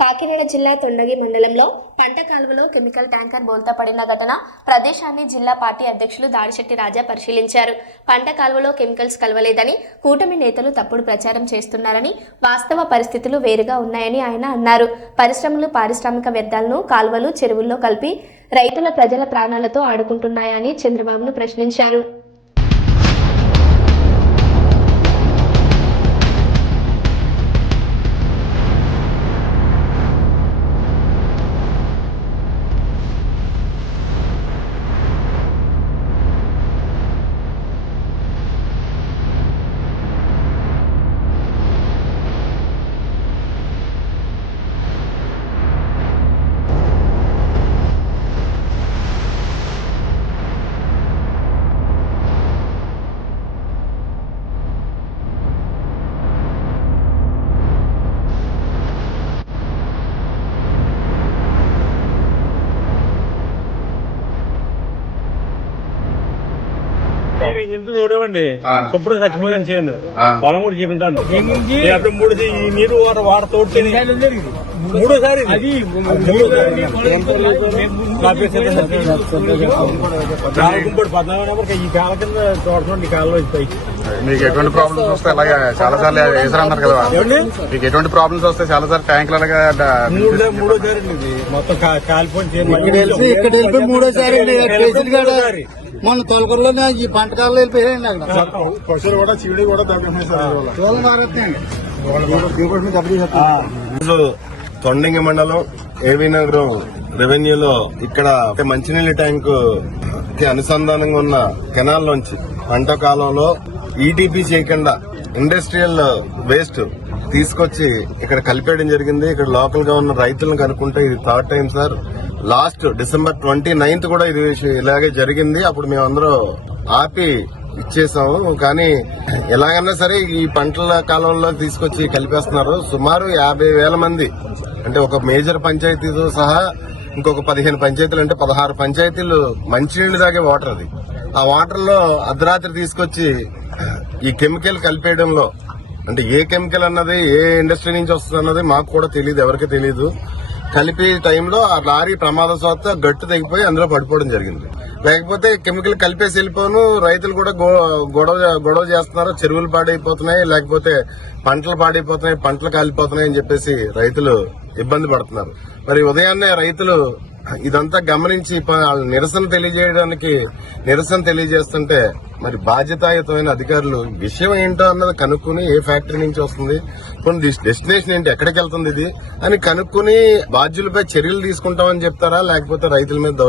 కాకినాడ జిల్లా తొండగి మండలంలో పంట కాలువలో కెమికల్ ట్యాంకర్ బోల్తా పడిన ఘటన ప్రదేశాన్ని జిల్లా పార్టీ అధ్యక్షులు దాడిశెట్టి రాజా పరిశీలించారు. పంట కాలువలో కెమికల్స్ కలవలేదని కూటమి నేతలు తప్పుడు ప్రచారం చేస్తున్నారని, వాస్తవ పరిస్థితులు వేరుగా ఉన్నాయని ఆయన అన్నారు. పరిశ్రమలు పారిశ్రామిక వ్యర్థాలను కాలువలు, చెరువుల్లో కలిపి రైతుల ప్రజల ప్రాణాలతో ఆడుకుంటున్నాయని చంద్రబాబును ప్రశ్నించారు. ఇంట్లో చూడమండి శుభ్రం చచ్చిపోయాను చేయండి పొలం కూడా చూపించాను అప్పుడు మూడు నీరు వాటర్ తోడితే మూడోసారి ఈ కాల కింద చూడటం ఈ కాలంలో ఇస్తాయి. మీకు ఎటువంటి ప్రాబ్లమ్స్ వస్తే అలాగే చాలా సార్లు వేసారన్నారు కదా, మీకు ఎటువంటి ప్రాబ్లమ్స్ వస్తే చాలా సార్లు ట్యాంకులు అలాగే మూడోసారి మొత్తం కాలిపోయి మూడోసారి మన తొలకూరులో ఈ పంటకాలలో వెళ్ళిపోయాయండి. అక్కడ పశువులు కూడా చీడి కూడా తొండంగి మండలం ఏవీ నగరం రెవెన్యూలో ఇక్కడ మంచినీళ్ళ ట్యాంకు కి అనుసంధానంగా ఉన్న కెనాల్ నుంచి పంట కాలంలో ఈటీపీ చేయకుండా ఇండస్ట్రియల్ వేస్ట్ తీసుకొచ్చి ఇక్కడ కలిపేయడం జరిగింది. ఇక్కడ లోకల్ గా ఉన్న రైతులను కనుక్కుంటే ఇది third time sir. Last December 29th కూడా ఇది ఇలాగే జరిగింది. అప్పుడు మేమందరూ ఆపి ఇచ్చేసాము. కానీ ఎలాగన్నా సరే ఈ పంటల కాలంలో తీసుకొచ్చి కలిపేస్తున్నారు. సుమారు 50,000 మంది, అంటే ఒక మేజర్ పంచాయతీతో సహా ఇంకొక 15 పంచాయతీలు, అంటే 16 పంచాయతీలు మంచినీళ్లు తాగే వాటర్ అది. ఆ వాటర్ లో అర్ధరాత్రి తీసుకొచ్చి ఈ కెమికల్ కలిపేయడంలో, అంటే ఏ కెమికల్ అన్నది ఏ ఇండస్ట్రీ నుంచి వస్తుంది అన్నది మాకు కూడా తెలియదు, ఎవరికి తెలియదు. కలిపి టైంలో ఆ లారీ ప్రమాదవశాత్తు గట్టు తెగిపోయి అందులో పడిపోవడం జరిగింది. లేకపోతే కెమికల్ కలిపేసి వెళ్ళిపోను రైతులు కూడా గొడవ చేస్తున్నారు. చెరువులు పాడైపోతున్నాయి, లేకపోతే పంటలు పాడైపోతున్నాయి, పంటలు కాలిపోతున్నాయి అని చెప్పేసి రైతులు ఇబ్బంది పడుతున్నారు. మరి ఉదయాన్నే రైతులు ఇదంతా గమనించి నిరసన తెలియజేస్తుంటే మరి బాధ్యతాయుతమైన అధికారులు విషయం ఏంటో అన్నది కనుక్కుని, ఏ ఫ్యాక్టరీ నుంచి వస్తుంది, కొన్ని డెస్టినేషన్ ఏంటి, ఎక్కడికి వెళ్తుంది ఇది అని కనుక్కుని బాధ్యులపై చర్యలు తీసుకుంటామని చెప్తారా, లేకపోతే రైతుల మీద